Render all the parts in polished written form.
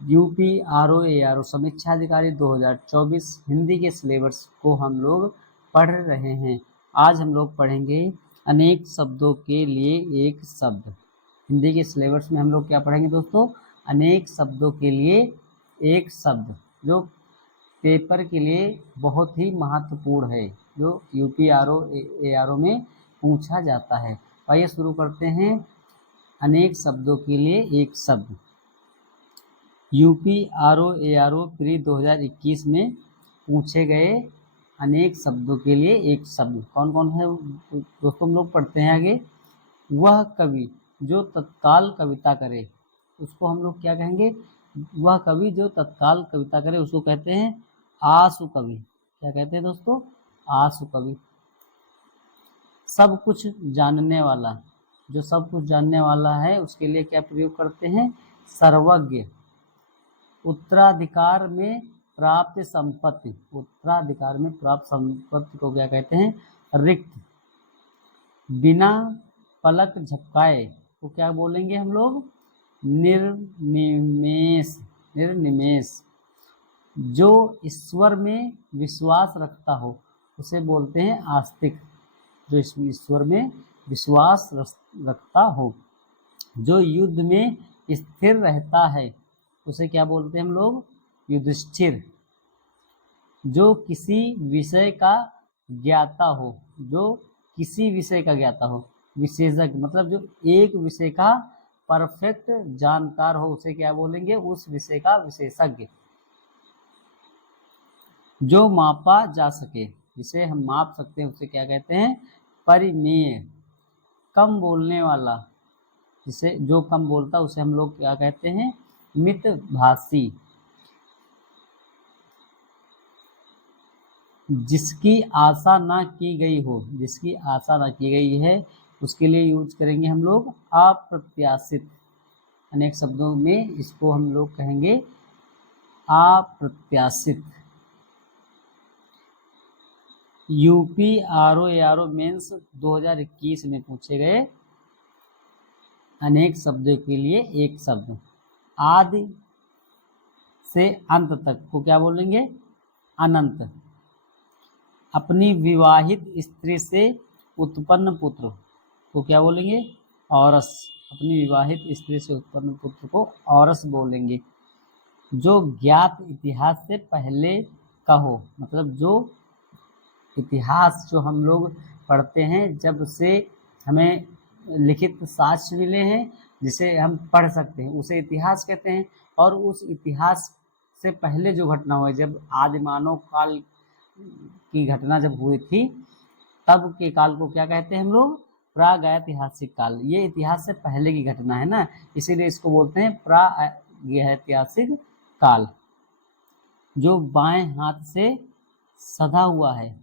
UP RO A R O समीक्षा अधिकारी 2024 हिंदी के सिलेबस को हम लोग पढ़ रहे हैं। आज हम लोग पढ़ेंगे अनेक शब्दों के लिए एक शब्द। हिंदी के सिलेबस में हम लोग क्या पढ़ेंगे दोस्तों? अनेक शब्दों के लिए एक शब्द, जो पेपर के लिए बहुत ही महत्वपूर्ण है, जो UP RO A R O में पूछा जाता है। आइए शुरू करते हैं। अनेक शब्दों के लिए एक शब्द। UP RO A R O pre 2021 में पूछे गए अनेक शब्दों के लिए एक शब्द कौन कौन है दोस्तों? हम लोग पढ़ते हैं आगे। वह कवि जो तत्काल कविता करे, उसको हम लोग क्या कहेंगे? वह कवि जो तत्काल कविता करे उसको कहते हैं आशु कवि। क्या कहते हैं दोस्तों? आशु कवि। सब कुछ जानने वाला, जो सब कुछ जानने वाला है उसके लिए क्या प्रयोग करते हैं? सर्वज्ञ। उत्तराधिकार में प्राप्त संपत्ति, उत्तराधिकार में प्राप्त संपत्ति को क्या कहते हैं? रिक्त। बिना पलक झपकाए तो क्या बोलेंगे हम लोग? निर्निमेष, निर्निमेष। जो ईश्वर में विश्वास रखता हो उसे बोलते हैं आस्तिक, जो ईश्वर में विश्वास रखता हो। जो युद्ध में स्थिर रहता है उसे क्या बोलते हैं हम लोग? युधिष्ठिर। जो किसी विषय का ज्ञाता हो, जो किसी विषय का ज्ञाता हो, विशेषज्ञ मतलब जो एक विषय का परफेक्ट जानकार हो उसे क्या बोलेंगे? उस विषय का विशेषज्ञ। जो मापा जा सके, जिसे हम माप सकते हैं उसे क्या कहते हैं? परिमेय। कम बोलने वाला, जिसे जो कम बोलता उसे हम लोग क्या कहते हैं? मितभाषी। जिसकी आशा ना की गई हो, जिसकी आशा ना की गई है उसके लिए यूज करेंगे हम लोग अप्रत्याशित। अनेक शब्दों में इसको हम लोग कहेंगे अप्रत्याशित। UP RO A R O mains 2021 में पूछे गए अनेक शब्दों के लिए एक शब्द। आदि से अंत तक को क्या बोलेंगे? अनंत। अपनी विवाहित स्त्री से उत्पन्न पुत्र को क्या बोलेंगे? औरस। अपनी विवाहित स्त्री से उत्पन्न पुत्र को औरस बोलेंगे। जो ज्ञात इतिहास से पहले का हो, मतलब जो इतिहास जो हम लोग पढ़ते हैं जब से हमें लिखित साक्ष्य मिले हैं जिसे हम पढ़ सकते हैं उसे इतिहास कहते हैं। और उस इतिहास से पहले जो घटना हुई, जब आदि मानव काल की घटना जब हुई थी तब के काल को क्या कहते हैं हम लोग? प्रागैतिहासिक काल। ये इतिहास से पहले की घटना है ना, इसीलिए इसको बोलते हैं प्रागैतिहासिक काल। जो बाएं हाथ से सधा हुआ है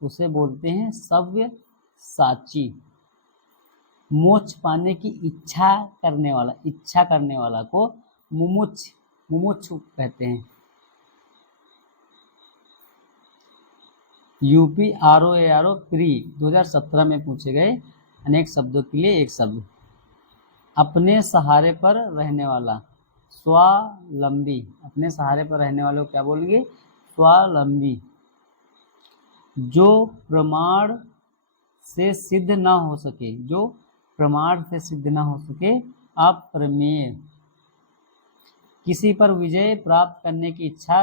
उसे बोलते हैं सव्य साची। मोक्ष पाने की इच्छा करने वाला, इच्छा करने वाला को मुमुक्ष, मुमुक्षु कहते हैं। UP RO A R O pre 2017 में पूछे गए अनेक शब्दों के लिए एक शब्द। अपने सहारे पर रहने वाला, स्वावलंबी। अपने सहारे पर रहने वाले को क्या बोलेंगे? स्वावलंबी। जो प्रमाण से सिद्ध ना हो सके, जो प्रमाण से सिद्ध ना हो सके, अप्रमेय। किसी पर विजय प्राप्त करने की इच्छा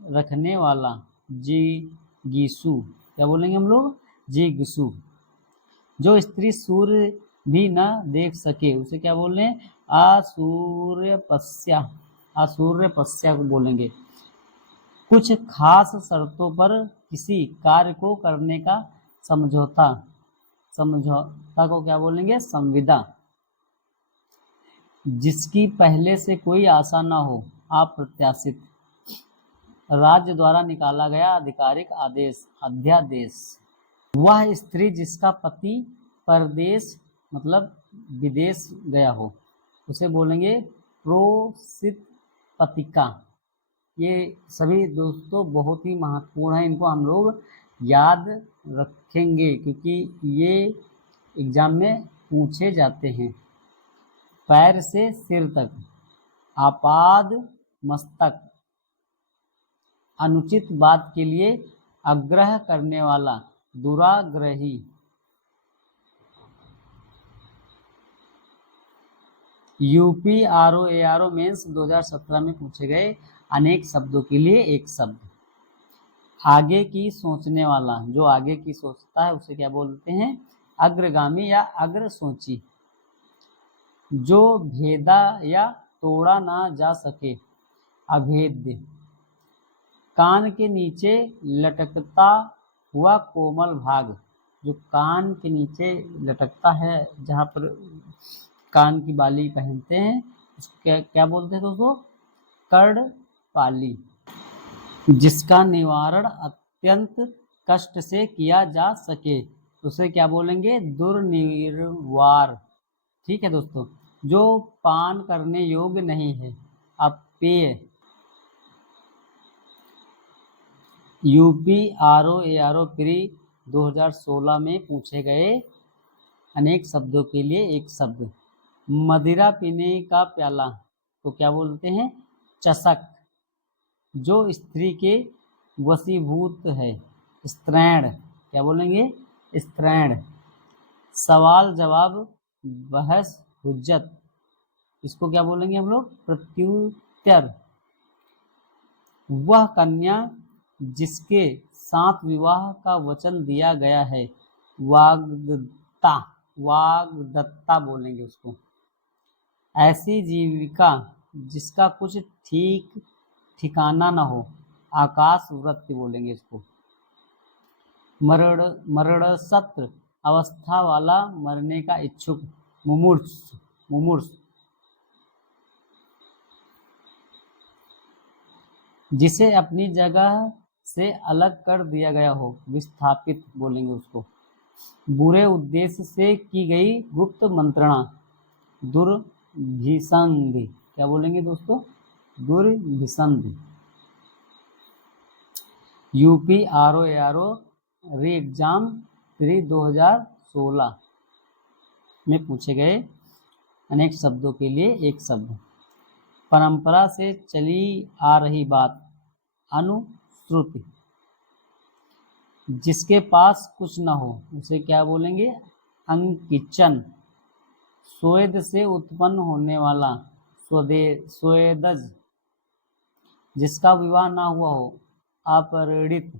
रखने वाला, जिगीषु। क्या बोलेंगे हम लोग? जिगीषु। जो स्त्री सूर्य भी न देख सके उसे क्या बोल रहे हैं? असूर्यपस्या, असूर्यपस्या को बोलेंगे। कुछ खास शर्तों पर किसी कार्य को करने का समझौता, समझौता को क्या बोलेंगे? संविदा। जिसकी पहले से कोई आशा न हो, अप्रत्याशित। राज्य द्वारा निकाला गया आधिकारिक आदेश, अध्यादेश। वह स्त्री जिसका पति परदेश मतलब विदेश गया हो उसे बोलेंगे प्रोसित पतिका। ये सभी दोस्तों बहुत ही महत्वपूर्ण है, इनको हम लोग याद रखेंगे क्योंकि ये एग्जाम में पूछे जाते हैं। पैर से सिर तक, आपाद मस्तक, अनुचित बात के लिए आग्रह करने वाला, दुराग्रही। यूपी आरओ मेंस 2017 में पूछे गए अनेक शब्दों के लिए एक शब्द। आगे की सोचने वाला, जो आगे की सोचता है उसे क्या बोलते हैं? अग्रगामी या अग्रसोची। जो भेदा या तोड़ा ना जा सके, अभेद्य। कान के नीचे लटकता हुआ कोमल भाग, जो कान के नीचे लटकता है, जहाँ पर कान की बाली पहनते हैं, उसको क्या क्या बोलते हैं दोस्तों? कर्णपाली। जिसका निवारण अत्यंत कष्ट से किया जा सके, उसे क्या बोलेंगे? दुर्निवार। ठीक है दोस्तों। जो पान करने योग्य नहीं है, अपेय। यूपी आरओ प्री 2016 में पूछे गए अनेक शब्दों के लिए एक शब्द। मदिरा पीने का प्याला तो क्या बोलते हैं? चषक। जो स्त्री के वशीभूत है, स्त्रैण। क्या बोलेंगे? स्त्रैण। सवाल जवाब, बहस, हुज्जत, इसको क्या बोलेंगे हम लोग? प्रत्युत्तर। वह कन्या जिसके साथ विवाह का वचन दिया गया है, वाग्दत्ता। वाग्दत्ता बोलेंगे उसको। ऐसी जीविका जिसका कुछ ठीक ठिकाना न हो, आकाश वृत्ति बोलेंगे इसको। मरणसत्र अवस्था वाला, मरने का इच्छुक, मुमूर्ष। जिसे अपनी जगह से अलग कर दिया गया हो, विस्थापित बोलेंगे उसको। बुरे उद्देश्य से की गई गुप्त मंत्रणा, दुर्भिसंधि। क्या बोलेंगे दोस्तों? दुर्भिसंधि। UP RO re exam pre 2016 में पूछे गए अनेक शब्दों के लिए एक शब्द। परंपरा से चली आ रही बात, अनुश्रुति। जिसके पास कुछ न हो, उसे क्या बोलेंगे? अंकिचन। स्वेद से उत्पन्न होने वाला, स्वेदज। जिसका विवाह ना हुआ हो, अपरिणित।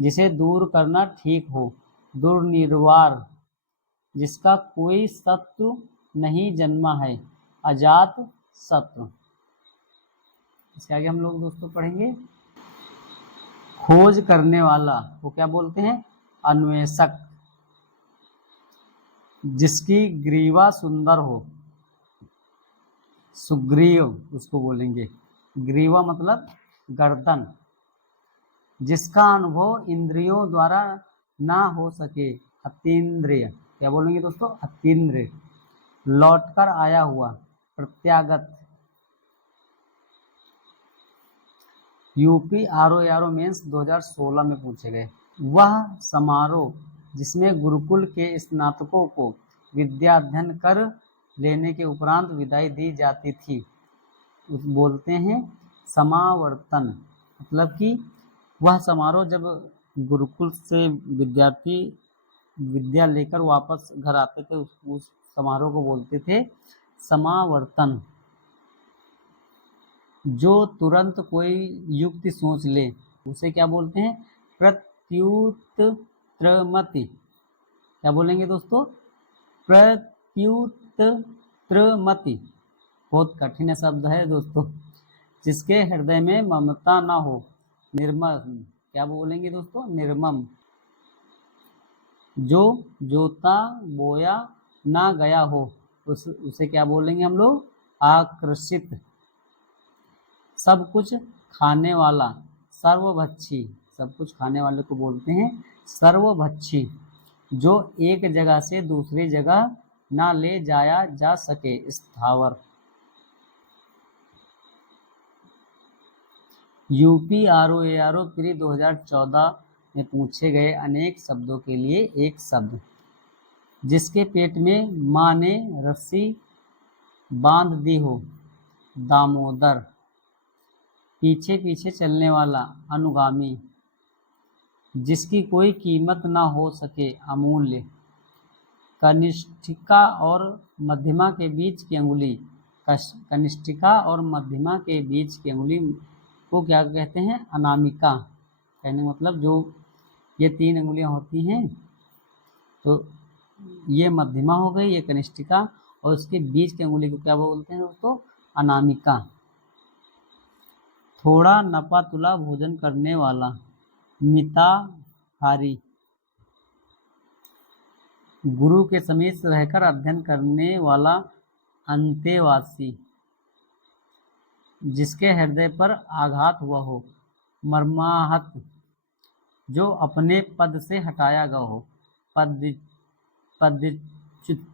जिसे दूर करना ठीक हो, दुर्निर्वार। जिसका कोई शत्रु नहीं जन्मा है, अजात शत्रु। इसके आगे हम लोग दोस्तों पढ़ेंगे खोज करने वाला वो क्या बोलते हैं? अन्वेषक। जिसकी ग्रीवा सुंदर हो, सुग्रीव उसको बोलेंगे। ग्रीवा मतलब गर्दन। जिसका अनुभव इंद्रियों द्वारा ना हो सके, अतीन्द्रिय। क्या बोलेंगे दोस्तों? अतीन्द्रिय। लौटकर आया हुआ, प्रत्यागत। यूपी आरओ मेंस 2016 में पूछे गए। वह समारोह जिसमें गुरुकुल के स्नातकों को विद्या अध्ययन कर लेने के उपरांत विदाई दी जाती थी, उस बोलते हैं समावर्तन। मतलब कि वह समारोह जब गुरुकुल से विद्यार्थी विद्या लेकर वापस घर आते थे, उस समारोह को बोलते थे समावर्तन। जो तुरंत कोई युक्ति सोच ले, उसे क्या बोलते हैं? प्रत्युत्तरमति। क्या बोलेंगे दोस्तों? प्रत्युत्तरमति। बहुत कठिन शब्द है दोस्तों। जिसके हृदय में ममता ना हो, निर्मम। क्या बोलेंगे दोस्तों? निर्मम। जो जोता बोया ना गया हो, उसे क्या बोलेंगे हम लोग? आकर्षित। सब कुछ खाने वाला, सर्वभक्षी। सब कुछ खाने वाले को बोलते हैं सर्वभक्षी। जो एक जगह से दूसरी जगह ना ले जाया जा सके, स्थावर। यूपी आरओ प्री 2014 में पूछे गए अनेक शब्दों के लिए एक शब्द। जिसके पेट में माँ ने रस्सी बांध दी हो, दामोदर, पीछे पीछे चलने वाला, अनुगामी, जिसकी कोई कीमत ना हो सके, अमूल्य, कनिष्ठिका और मध्यमा के बीच की अंगुली, कनिष्ठिका और मध्यमा के बीच की अंगुली को क्या कहते हैं, अनामिका। कहने का मतलब जो ये 3 अंगुलियां होती हैं, तो ये मध्यमा हो गई, ये कनिष्ठिका, और उसके बीच की अंगुली को क्या बोलते हैं दोस्तों, अनामिका। थोड़ा नपा तुला भोजन करने वाला, मिताहारी, गुरु के समीप रहकर अध्ययन करने वाला, अंतेवासी, जिसके हृदय पर आघात हुआ हो, मर्माहत, जो अपने पद से हटाया गया हो, पदच्युत,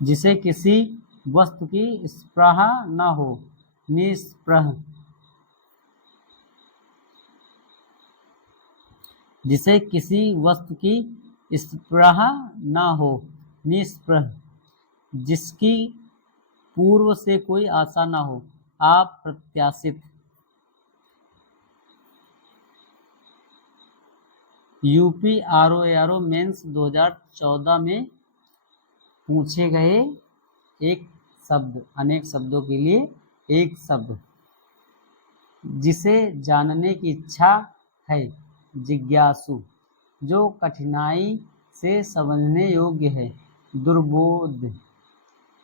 जिसे किसी वस्तु की स्पृहा न हो, निस्पृह, जिसे किसी वस्तु की स्पृहा न हो, निस्पृह, जिसकी पूर्व से कोई आशा न हो, अप्रत्याशित। यूपी आरओ मेंस 2014 में पूछे गए एक शब्द, अनेक शब्दों के लिए एक शब्द, जिसे जानने की इच्छा है, जिज्ञासु, जो कठिनाई से समझने योग्य है, दुर्बोध,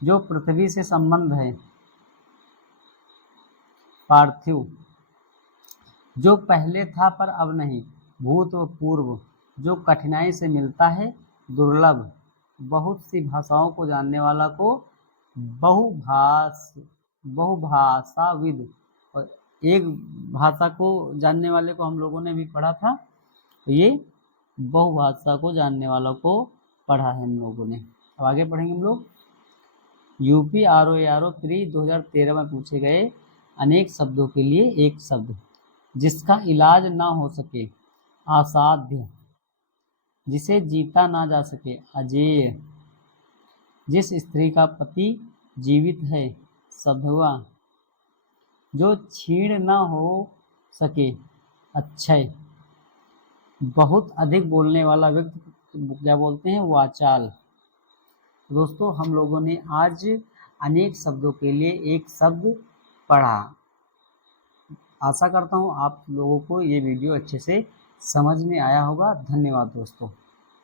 जो पृथ्वी से संबंध है, पार्थिव, जो पहले था पर अब नहीं, भूत व पूर्व, जो कठिनाई से मिलता है, दुर्लभ, बहुत सी भाषाओं को जानने वाला को बहुभाषाविद, और एक भाषा को जानने वाले को हम लोगों ने भी पढ़ा था, तो ये बहुभाषा को जानने वालों को पढ़ा है हम लोगों ने। अब आगे पढ़ेंगे हम लोग। यूपी आरओ प्री 2013 में पूछे गए अनेक शब्दों के लिए एक शब्द, जिसका इलाज ना हो सके, असाध्य, जिसे जीता ना जा सके, अजेय, जिस स्त्री का पति जीवित है, सधवा, जो छीण ना हो सके, अक्षय, बहुत अधिक बोलने वाला व्यक्ति क्या बोलते हैं, वाचाल। दोस्तों हम लोगों ने आज अनेक शब्दों के लिए एक शब्द पढ़ा। आशा करता हूँ आप लोगों को ये वीडियो अच्छे से समझ में आया होगा। धन्यवाद दोस्तों।